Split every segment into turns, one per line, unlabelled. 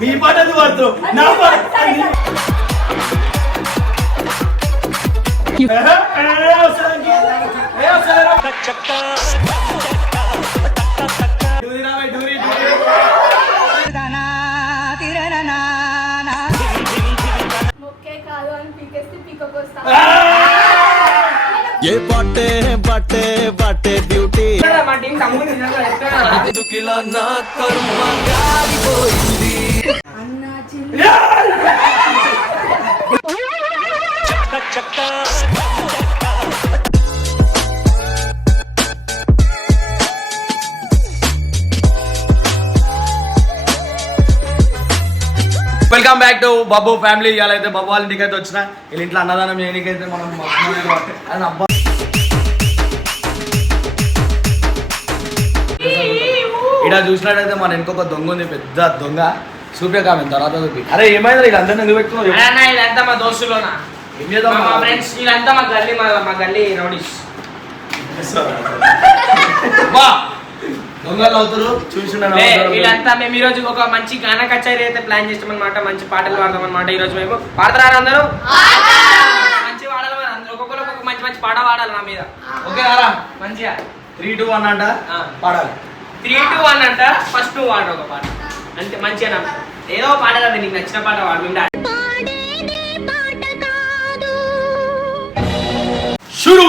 మీ పాట పడుతు నా పాట.
ముక్కే కాదు అని పీకేస్తే
ఎందుకిలా నా కర్మ గాలిపోయింది.
Welcome back to Babu family ఇవాళ అయితే బాబు వాళ్ళ ఇంటికి అయితే వచ్చిన. వీళ్ళ ఇంట్లో అన్నదానం చేయడానికి అయితే మనం అబ్బా ఇక్కడ చూసినట్టయితే మన ఇంకొక దొంగ ఉంది పెద్ద దొంగ. చూపే కామెంట్ తర్వాత చూపి. అరే ఏమైంది వీళ్ళందరినీ ఎందుకు పెట్టుకున్నావు.
అన్న ఇదంతా మా దోస్తులోనా?
ఏం చేద్దాం
మా ఫ్రెండ్స్ వీళ్ళంతా మా గల్లీ మా మా గల్లీ రౌడీస్.
బా! దొంగలు అవుతారు చూసిన
వీళ్ళంతా మేము ఈ రోజు ఒక మంచి గాన కచేరీ అయితే ప్లాన్ చేస్తాం అనమాట మంచి పాటలు పాడదాం అనమాట ఈ రోజు మేము. పాడతారా అందరూ? మంచి పాడాలి మరి అందరూ ఒక్కొక్కరు ఒక్కొక్క మంచి మంచి పాట పాడాలి నా మీద.
ఓకే రా
మంచిగా.
త్రీ టూ వన్ అంట. పాడాలి.
త్రీ టూ వన్ అంట ఫస్ట్ టూ పాట ఒక పాట. అంతే మంచిగా ఏదో పాట కదా నీకు నచ్చిన పాట వింటా
షురు!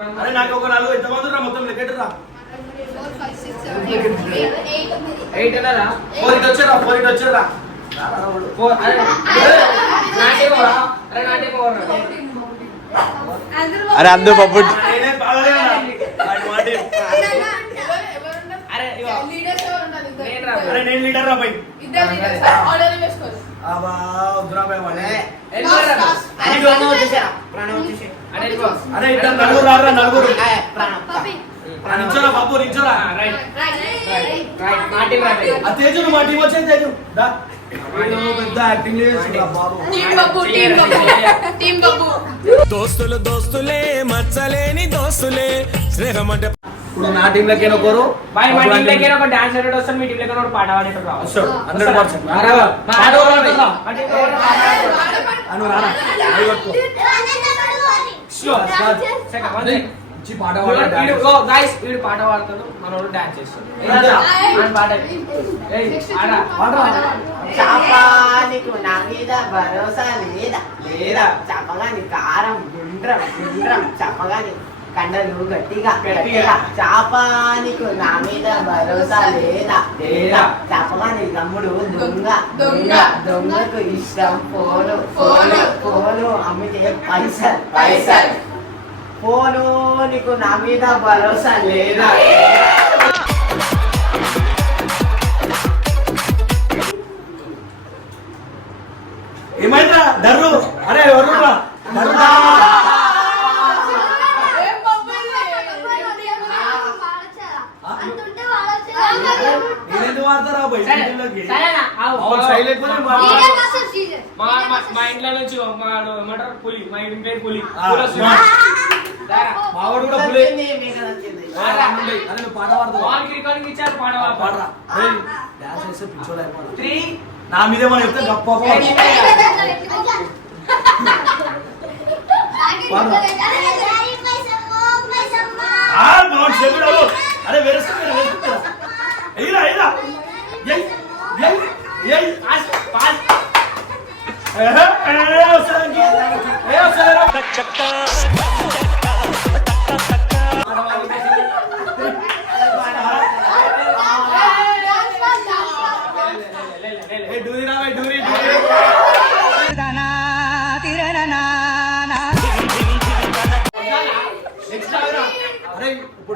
అరే నాకు ఒక నాలుగు ఎంతమంది రా మొత్తం లెక్కెట్టురా.
ఎయిట్ అన్నారా?
ఫోర్ ఇటు వచ్చారా? ఫోర్ ఇటు వచ్చారా?
ఫోర్ అరే అరే
అరే అందరూ పప్పు
నేనే?
అరే రా.
లీడర్.
అరే
ఇద్దరు నలుగురు రారా నలుగురు? నించోరా బాబు నించోరా ఆ తేజు మా టీం వచ్చేది తేజు. దా.
దోస్తులు దోస్తులే మచ్చలేని దోస్తులే. స్నేహం అంటే
ఇప్పుడు నా టీం లెక్కన ఒకరు
బాయ్ మా టీం దగ్గర ఒక డాన్స్ ఆడేటోడు వస్తాడు మీ టీం దగ్గర ఒక పాట ఆడేటోడు రావాలి.
వస్తాడు హండ్రెడ్ పర్సెంట్.
మా ఆడ ఎవరు ఆడతారు? మా టీంలో ఎవరు ఆడతారు?
అను రారా కొట్టుకో. పాట
వీడు- పాట పాడతాడు మనోడు డాన్స్ చేస్తాడు. పాట ఏయ్,
Next
ఆడ.
పాడరా.
చాపా నీకు నా మీద భరోసా లేదా? లేదా? చపగాని కారం గుండ్రం గుండ్రం. చపగాని కండలు గట్టిగా గట్టిగా. చాపా నీకు నా మీద భరోసా లేదా? లేదా? చపగాని తమ్ముడు దొంగ. దొంగ. దొంగకు ఇష్టం. పోను పోను పోను. అమ్మితే పైసల్. పైసల్. పోను నీకు నా మీద భరోసా లేదా?
నా మీదే మనం చెప్తే గప్ప. అరే వెరుస్తుంది వెరుస్తుంది. ఎయిరా ఎయిరా ఎయ్ ఎయ్ ఎయ్
పాస్ పాస్?
ఏ,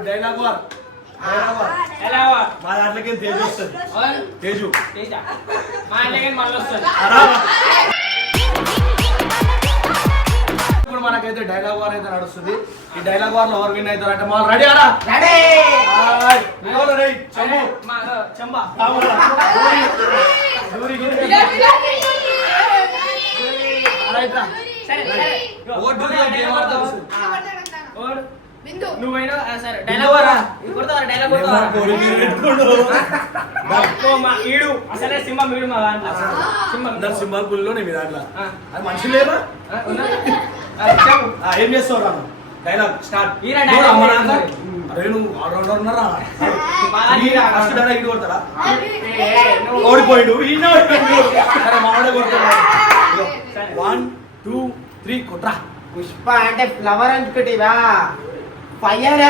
డైలాగ్ వార్ మా దాంట్లోకి తేజు వస్తుంది? తేజు. ఇప్పుడు మనకైతే డైలాగ్ వార్ అయితే నడుస్తుంది. ఈ డైలాగ్ వార్లో ఎవరు విన్ అవుతారంటే మా రెడీ ఆరా?
రెడీ.
ఆయ్,
నువ్వైనా సరే డైలాగ్ కొడతావా? డైలాగ్ కొడతావా? ఈడు అసలే సింహం ఈడు మా దాంట్లో సింహం.
మీ దాంట్లో. అది
చెప్పు.
ఆ, ఏం చేస్తావు రా? డైలాగ్ స్టార్ట్ అరే నువ్వు ఆల్రౌండర్ ఉన్నారా. ఫస్ట్ డైలాగ్ ఇటు కొడతారా ఓడిపోయిండు. ఈయన కొడతాడు. వన్ టూ త్రీ కొట్రా.
పుష్ప అంటే ఫ్లవర్ అనుకుంటేవా ఫైర్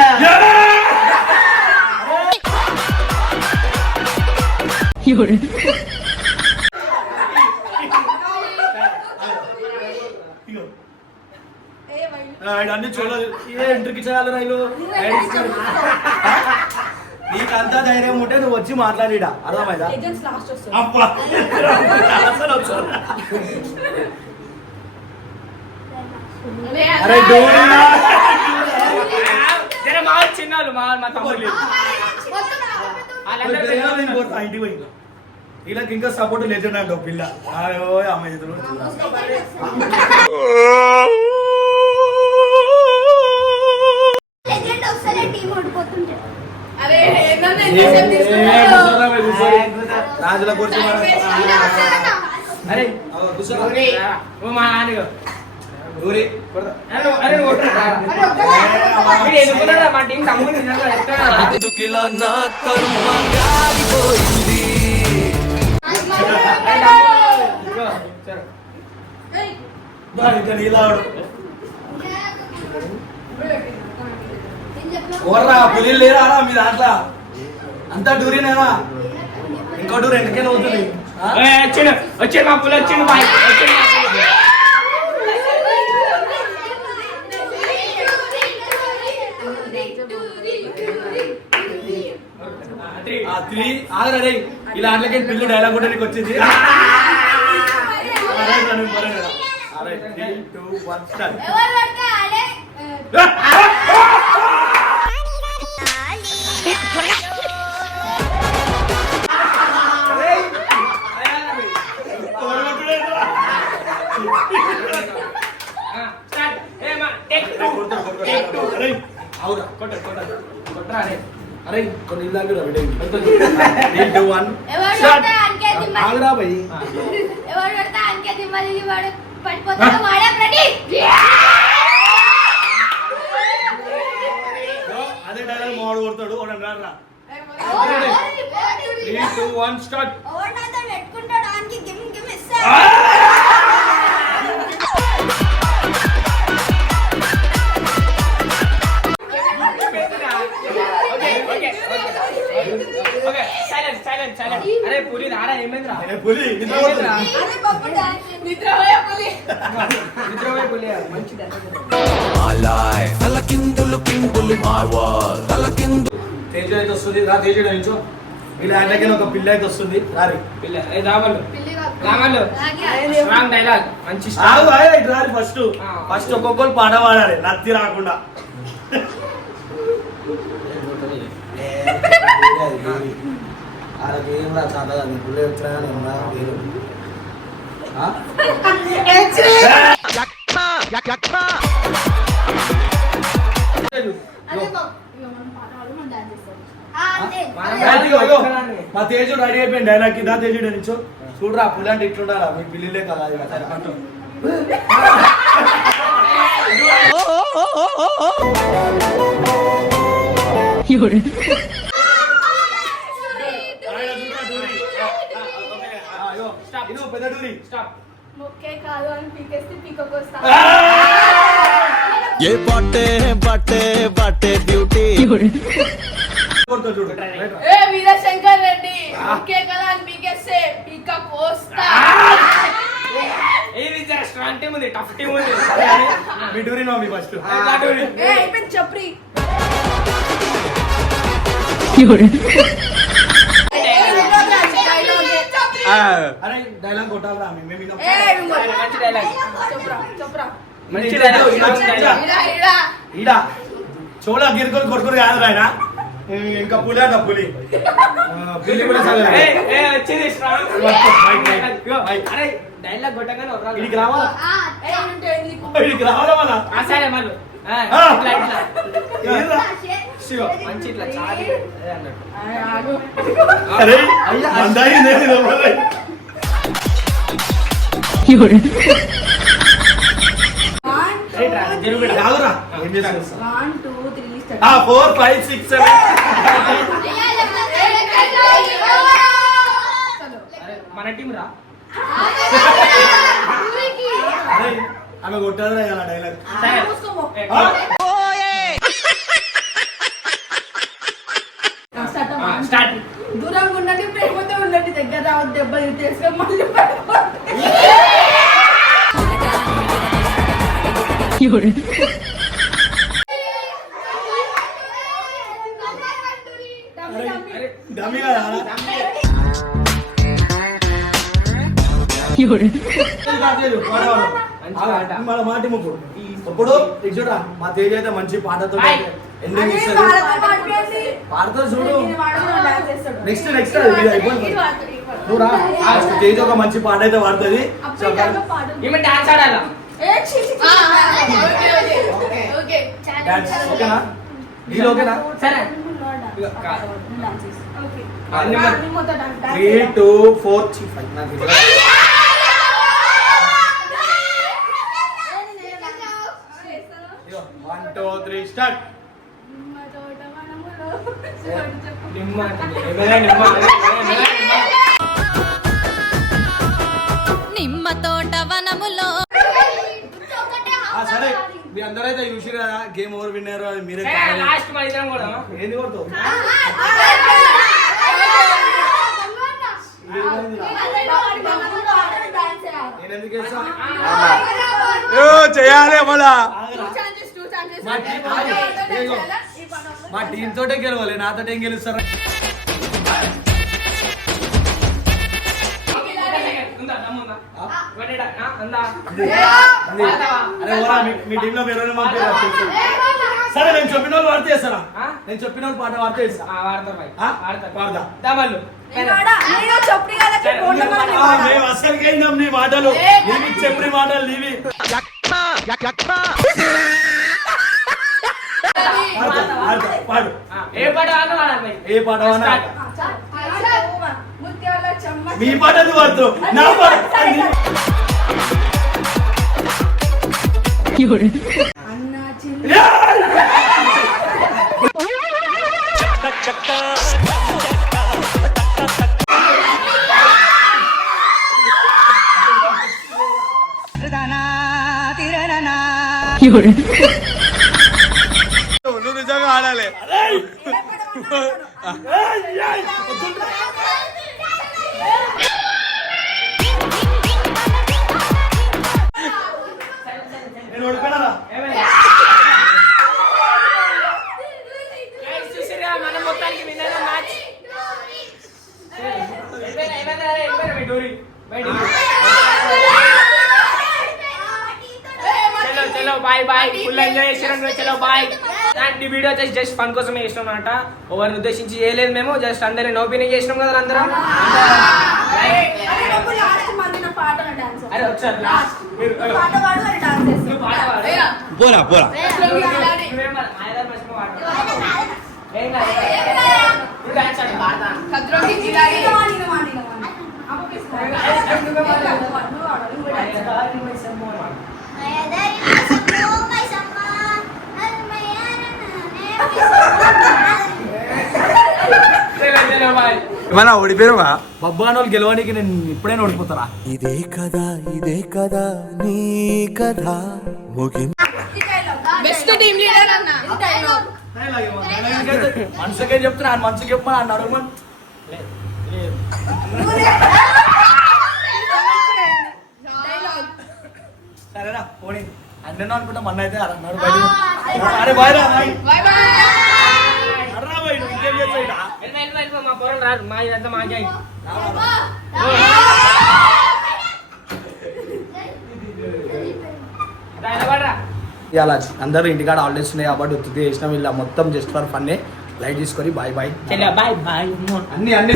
అన్ని చూడలేదు ఏ ఎంట్రీకి చేయాలి రైలు నీకు అంతా ధైర్యం ఉంటే నువ్వు వచ్చి మాట్లాడిడా అర్థమైందా. అరే డోరీ
మా చిన్నాళ్ళు మా తమ్ముళ్ళు.
ఇంటికి వీళ్ళకి ఇంకా సపోర్ట్ లెజెండ్ అంట పిల్ల అయ్యో అమ్మ ఎదురు రాజుల గురించి
అరే మా. అరే
ఓర్రా పులిలు లేరా రా మీ దాంట్లో? అంతా డూరీనేనా ఇంకో డూర్ ఎందుకైనా అవుతుంది
వచ్చిండు వచ్చిండు మా పులి వచ్చిండు మా వచ్చిండు మా పులి. ఆ, త్రీ.
ఆ త్రీ ఆగరా రే ఇలా ఆటలకి పిల్లు డైలాగ్ కూడా నీకు వచ్చింది అరే, రా. కొడతా, కొడతా, కొడతా. ఆగురా.
కొట్టు, కొట్టు. కొట్టురా, అరే.
అరే కొన్ని ఇల్లు ఆగురా, బిడ్డ. వన్, ఆగురా భయ్.
ఎవరు పడితే ఆడికే దిమ్మ దిగి వాడు పడిపోతాడు వాడే రెడీ
అదే డైలాగ్ మావాడు కొడతాడు వాడు రా
ఎవరు
త్రీ టూ వన్ స్టార్ట్
నాతో పెట్టుకుంటాడు ఆనికి గిమ్ గిమ్ ఇస్తా
అరే పులి రారా ఏమైందిరా?
ఏ పులి నిద్రపోతుంది.
ఏమైందిరా?
నిద్రపోయే పులి.
నిద్రపోయే పులి మంచిది
My life తలకిందులు కిందులు my world తలకిందు
తేజు అయితే వస్తుంది రా తేజు ఇలా ఒక పిల్ల అయితే వస్తుంది. రారి.
పిల్ల రామలు
పిల్లి కాదు.
రామలు స్ట్రాంగ్ డైలాగ్ మంచి
రారి ఫస్ట్. ఫస్ట్ ఒక్కొక్కరు పాట పాడాలి. నత్తి రాకుండా. వాళ్ళకి ఏం రా చాలా కాదు పుల్లి ఉన్నా వేరు
మా- ఇగో
తేజు రెడీ అయిపోయింది డైలాగ్ ఇదా తేజుడు నుంచో చూడరా పులాంటి ఇట్లుండాలా మీ పిల్లిలే కదా ఇక సరిపట్టు. ఆయన చూడరా, డూరి. ఆ, ఇను పెద్ద డూరి
స్టాప్
మొక్కే కాదు అని పీకేస్తే
ఏ
బట్టే బట్టే బట్టే బ్యూటీ
ఏ వీరశంకర్ రెడ్డి మొక్కే కదా అని పీకేస్తే పీకపోస్తా
ఏది జర స్ట్రాంగ్ టీమ్ ఉంది టఫ్ టీమ్ ఉంది
మీ నో మీ ఫస్ట్
ఏ అయిపోయింది చప్రి
అరే డైలాగ్ కొట్టాలరా మేము
మంచి డైలాగ్ మంచి డైలాగ్
ఇడా
చూడ గిరుకులు కొడుకురు కాదు ఆయన ఇంకా పులి అంట పులి. ఆ, పిల్లి కూడా
డైలాగ్ కొట్టగానే.
వీడికి రావాలా? వీడికి రావాలా మళ్ళా?
ఆ సరే మళ్ళీ. శివ, మంచి ఇట్లా చాలి అదే అన్నట్టు.
అరే నేను ఫోర్ ఫైవ్ సిక్స్ సెవెన్
మన టీం రా.
ఆమె కొట్టాదురా ఇలా డైలాగ్
సరే
మూసుకోపో.
ఏ,
ఆ?
Start
ఆ,
అవ్వ.
స్టార్ట్
దూరంగా ఉండండి ప్రేమతో రావద్దు దెబ్బలు తీసుకొని మళ్ళీ
కదా. మన మాట ఇప్పుడు చూడరా మా తేజ అయితే మంచి పాటతో
హాయ్.
ఎండింగ్
అదే
ఇస్తుంది
వాళ్ళతో పాడుకోండి.
పాడతా చూడు
ఈయన వాడుకొని డాన్స్ చేస్తాడు.
నెక్స్ట్ నెక్స్ట్
ఈయన వాడుతాడు,
అయిపోయింది
ఈయన వాడుతాడు, ఈయన వాడుతాడు.
నువ్వు రా ఫస్ట్ తేజ ఒక మంచి పాట అయితే పాడుతుంది
అప్పుడు ఈ టైంలో పాడు.
ఈమె డాన్స్ ఆడాలా
ఏ, ఛీ, ఛీ, ఛీ. Okay, okay, okay, okay.
Dance ఓకేనా నీళ్ళు ఓకేనా
సరే
ఇక కాదు, డాన్స్ చేసి. ఓకే.
అన్ని మరి-
అన్ని మొత్తం డాన్స్ డాన్స్
త్రీ
చేయాలి.
టూ ఫోర్ ఫైవ్ నాకు తెలియదు. ఇదిగో, వన్ టూ త్రీ స్టార్ట్
నిమ్మ
నిమ్మ ఏమైనా నిమ్మ నిమ్మ
తోట వనములో
సరే మీ అందరైతే చూసి కదా గేమ్ ఓవర్ విన్నారు అది మీరే.
లాస్ట్ ఇద్దరం కూడా
ఏంది కొడతావు?
చేయాలి
మళ్ళా
మా team
ఈ పాట
ఆగు.
డాన్స్
ఇదిగో.
చేయాలా? ఈ పాట
మా టీం తోటే గెలవాలి నాతో ఏం గెలుస్తారు మీ- మీ టీంలో వేరే సరే నేను చెప్పిన వాళ్ళు వాడితే చేస్తారా? నేను చెప్పిన వాళ్ళు పాట వాడితే. మేము అస్సలకే విన్నాం నీ మాటలు నీవి చెప్పిన మాటలు నీవి.
ఏ పాట వాడతా వాడాలి భాయ్
ఏ పాట వాడినా
స్టార్ట్.
చాలు. ముత్యాల చెమ్మ
మీ పాట నువ్వు వాడుతావు నా పాట
అన్న
నేను ఓడిపోయినారా
ఏమైంది? Guys, చూసిర్రా? మనం మొత్తానికి అండ్ ఈ వీడియో వచ్చేసి జస్ట్ ఫన్ కోసం చేసినాం అనమాట ఎవరిని ఉద్దేశించి చేయలేదు మేము జస్ట్ అందరిని నోపిని చేసినాం కదా అందరం
అరే డబ్బులు ఆడేసి మళ్ళీ నా పాట డాన్స్
అరే ఒకసారి
లాస్ట్
మీరు-
పాట పాడు అని డాన్స్ చేస్తాను
నువ్వు పాట పాడు.
పోరా పోరా
నువ్వేం పాడు? మాయదారి మర్చిపో పాడు. ఏం కాదు. నువ్వు డాన్స్ ఆడు.
ఏమన్నా ఓడిపోయారుగా బొబ్బగాని వాళ్ళు గెలవడానికి నేను ఇప్పుడే ఓడిపోతారా
ఇదే కదా ఇదే కదా నీ కథ. ముగి
బెస్ట్ టీమ్ లీడర్ అన్న.
మనసుకే చెప్తున్నా ఆయన మనసుకి చెప్పమని ఆయన అడగమని.
డైలాగ్
సరేనా పోనీ. అంటే అనుకుంటా మొన్న అయితే అన్నాడు బయట అరే బాయ్ బాయ్
బై బై
అర్రా బాయ్ నువ్వు ఇంకేం చేస్తావు ఈడ?
వెళ్ళిపో, వెళ్ళిపో, వెళ్ళిపో. మా పొరలు రారు మా ఇదంతా మా రా, ఇలా
అందరూ ఇంటికాడ హాలిడేస్ ఉన్నాయి కాబట్టి ఉత్తి చేసినాం. ఇలా మొత్తం జస్ట్ ఫర్ ఫన్నే లైట్ తీసుకొని బాయ్ బాయ్
బాయ్ బాయ్
అన్ని అన్ని.